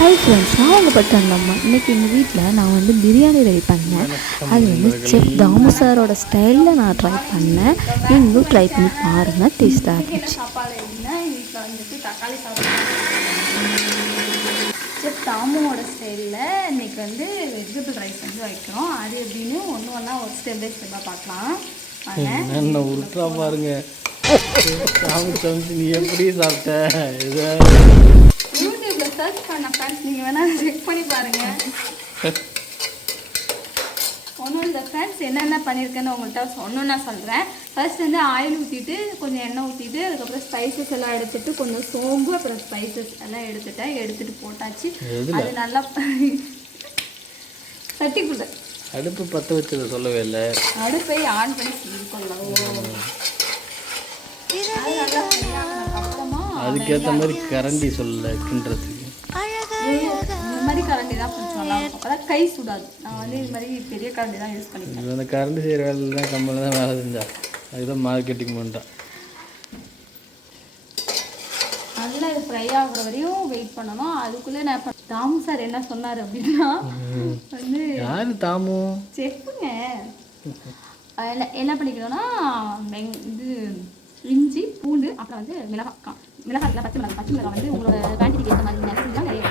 Hi friends, நான் உங்கள் பட்டம்மா. இன்றைக்கி எங்கள் வீட்டில் நான் வந்து பிரியாணி ரெடி பண்ணேன். அது வந்து செஃப் தாமு சாரோட ஸ்டைலில் நான் ட்ரை பண்ணேன். நீங்களும் ட்ரை பண்ணி பாருங்கள், டேஸ்ட்டாக இருந்துச்சு. சாப்பாடு எப்படின்னா எங்கள் வீட்டில் வந்துட்டு தக்காளி சாப்பாடு செஃப் தாமுவோட ஸ்டைலில் இன்றைக்கி வந்து வெஜிடபிள் ரைஸ் வந்து வைக்கிறோம். அது எப்படின்னு ஒன்று ஒன்றா ஒரு ஸ்டெப் பை ஸ்டெப்பாக பார்க்கலாம். என்ன உருட்டா பாருங்க, நீ எப்படி சாப்பிட்ட யூடியூப்ல சர்ச் பண்ண ஃப்ரெண்ட்ஸ், நீங்கள் வேணால் செக் பண்ணி பாருங்கள். ஒன்றும் இல்லை ஃப்ரெண்ட்ஸ், என்னென்ன பண்ணியிருக்கேன்னு உங்கள்கிட்ட ஒன்று நான் சொல்கிறேன். ஃபர்ஸ்ட் வந்து ஆயில் ஊற்றிட்டு கொஞ்சம் எண்ணெய் ஊற்றிட்டு அதுக்கப்புறம் ஸ்பைசஸ் எல்லாம் எடுத்துட்டு கொஞ்சம் சோம்பு அப்புறம் ஸ்பைசஸ் எல்லாம் எடுத்துட்டு போட்டாச்சு. அது நல்லா தட்டிக்குள்ள அடுப்பு பற்ற வச்சதை சொல்லவே இல்லை, அடுப்பை ஆன் பண்ணி கொள்ளலாம். அதுக்கேற்ற மாதிரி கரண்டி சொல்லலை கிண்டுறதுக்கு. இந்த மாதிரி கரண்டி தான் கொஞ்சம் நல்லா இருக்கும், அப்போதான் கை சுடாது. நான் வந்து இது மாதிரி பெரிய கரண்டி தான் யூஸ் பண்ணிக்கிறேன். அந்த கரண்டி செய்கிற வேலை தான் கம்பெனி தான் வேலை செஞ்சா, அதுதான் மார்க்கெட்டிங் பண்ணிட்டான். நல்லா இது ஃப்ரை ஆகுற வரையும் வெயிட் பண்ணணும். அதுக்குள்ளே நான் தாமு சார் என்ன சொன்னார் அப்படின்னா வந்து யார் தாமு செஃப்புங்க. என்ன பண்ணிக்கணும்னா இது இஞ்சி பூண்டு அப்புறம் வந்து மிளகாய் பச்சை மிளகாய் வந்து உங்களோட குவான்டிட்டிக்கு ஏற்ற மாதிரி நிறைய செஞ்சால் நிறைய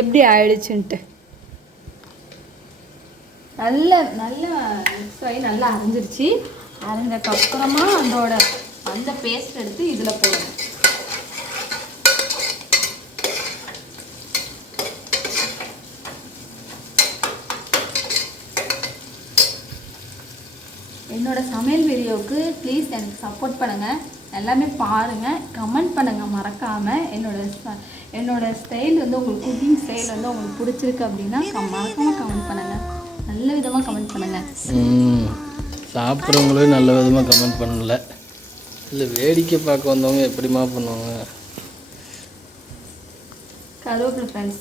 எப்படி ஆயிடுச்சுன்ட்டு நல்ல மிக்ஸ் ஆகி நல்லா அரைஞ்சிருச்சு. அரைஞ்சதுக்கப்புறமா அந்த பேஸ்ட் எடுத்து இதில் போடணும். என்னோட சமையல் வீடியோவுக்கு ப்ளீஸ் எனக்கு சப்போர்ட் பண்ணுங்கள், எல்லாமே பாருங்கள், கமெண்ட் பண்ணுங்கள் மறக்காமல். என்னோட ஸ்டைல் வந்து உங்களுக்கு குக்கிங் ஸ்டைல் வந்து உங்களுக்கு பிடிச்சிருக்கு அப்படின்னா மறக்காமல் கமெண்ட் பண்ணுங்கள், நல்ல விதமாக கமெண்ட் பண்ணுங்கள். சாப்பிட்றவங்களே நல்ல விதமாக கமெண்ட் பண்ணல, இல்லை வேடிக்கை பார்க்க வந்தவங்க எப்படிமா பண்ணுவாங்க. கருவேப்பிலை ஃப்ரெண்ட்ஸ்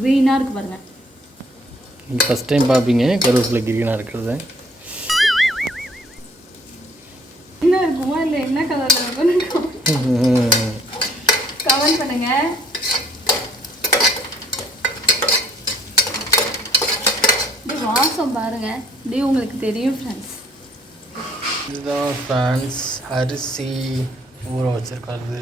க்ரீனாக இருக்குது பாருங்கள். நீங்கள் ஃபஸ்ட் டைம் பார்ப்பீங்க கருவேப்பிலை க்ரீனாக இருக்கிறது. என்ன இருக்குமா இல்லை என்ன கலரில் இருக்கும் கமெண்ட் பண்ணுங்கள். வாசம் பாருங்க, இப்படியே உங்களுக்கு தெரியும் ஃப்ரெண்ட்ஸ். இதுதான் ஃப்ரெண்ட்ஸ் அரிசி ஊற வச்சிருக்காது.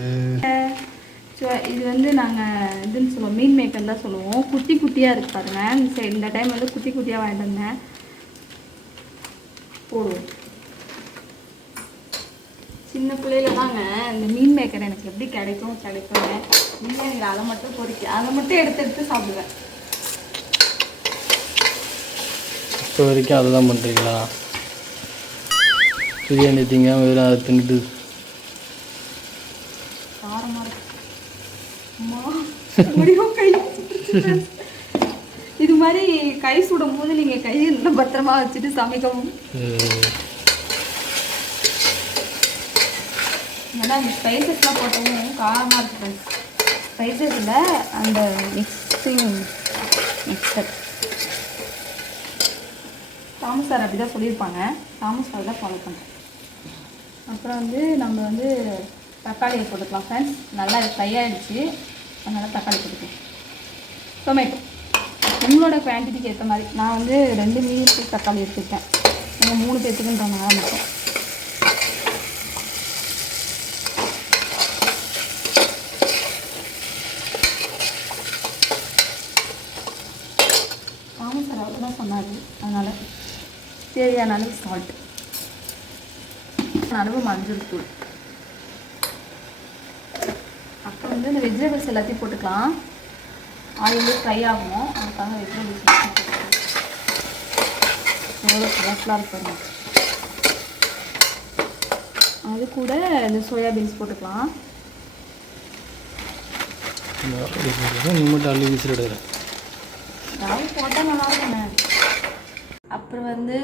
இது வந்து நாங்கள் இதுன்னு சொல்லுவோம், மீன் மேக்கர் தான் சொல்லுவோம். குட்டி குட்டியாக இருக்கு பாருங்க. சரி, இந்த டைம் வந்து குட்டி குட்டியாக வாங்கிட்டு வந்தேன், போடுவோம். சின்ன பிள்ளையில தாங்க இந்த மீன் மேக்கர் எனக்கு எப்படி கிடைக்குங்க. பிரியாணியில் அதை மட்டும் எடுத்து சாப்பிடுவேன். இப்போ வரைக்கும் அதை தான் பண்ணுறீங்களா? பிரியாணி திங்காமல் வெறும் அதை தின்னுட்டு இது மாதிரி கை சுடும் போது நீங்கள் கையில் பத்திரமா வச்சுட்டு சமைக்கவும். ஏன்னா இந்த ஸ்பைசஸ்லாம் போட்டவும் காரமாக இருக்கு. ஸ்பைசஸில் அந்த மிக்சர் தாமு சார் அப்படி தான் சொல்லியிருப்பாங்க, தாமு சார் தான் ஃபாலோ பண்ணுறேன். அப்புறம் வந்து நம்ம வந்து தக்காளியை போட்டுக்கலாம் ஃப்ரெண்ட்ஸ். நல்லா ஃப்ரை ஆகிடுச்சு, அதனால் தக்காளி போட்டுக்கலாம். டொமேட்டோ உங்களோட குவான்டிட்டிக்கு ஏற்ற மாதிரி. நான் வந்து 2 மீடியம் தக்காளி எடுத்துருக்கேன், நீங்கள் 3 பேர்த்துக்குன்றனால மட்டும். தாமு சார் அவ்வளோ தான் சொன்னார், அதனால் தேவையான அளவு சால்ட், அளவு மஞ்சள் தூள். அப்புறம் வந்து இந்த வெஜிடபிள்ஸ் எல்லாத்தையும் போட்டுக்கலாம். ஆயில் ஃப்ரை ஆகணும், அதுக்காக வெஜிடபிள்ஸ் போட்டுக்கலாம். எவ்வளோ கலர்ஃபுல்லாக இருக்கும். அது கூட இந்த சோயாபீன்ஸ் போட்டுக்கலாம். மட்டும் அள்ளி வீசிடுறேன். போட்டால் நல்லா இருக்குங்க. அப்புறம் வந்து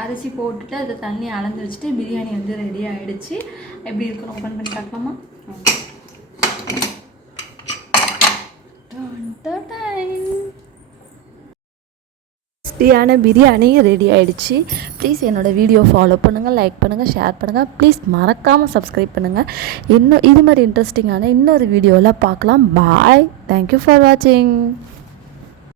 அரிசி போட்டுட்டு அதை தண்ணி அளந்து வச்சுட்டு பிரியாணி வந்து ரெடி ஆகிடுச்சு. எப்படி இருக்குன்னு ஓப்பன் பண்ணி பார்க்கலாமா? டேஸ்டியான பிரியாணி ரெடி ஆகிடுச்சு. ப்ளீஸ் என்னோடய வீடியோ ஃபாலோ பண்ணுங்கள், லைக் பண்ணுங்கள், ஷேர் பண்ணுங்கள். ப்ளீஸ் மறக்காமல் சப்ஸ்கிரைப் பண்ணுங்கள். இன்னும் இது மாதிரி இன்ட்ரெஸ்டிங்கான இன்னொரு வீடியோவில் பார்க்கலாம். பாய். தேங்க்யூ ஃபார் வாட்சிங்.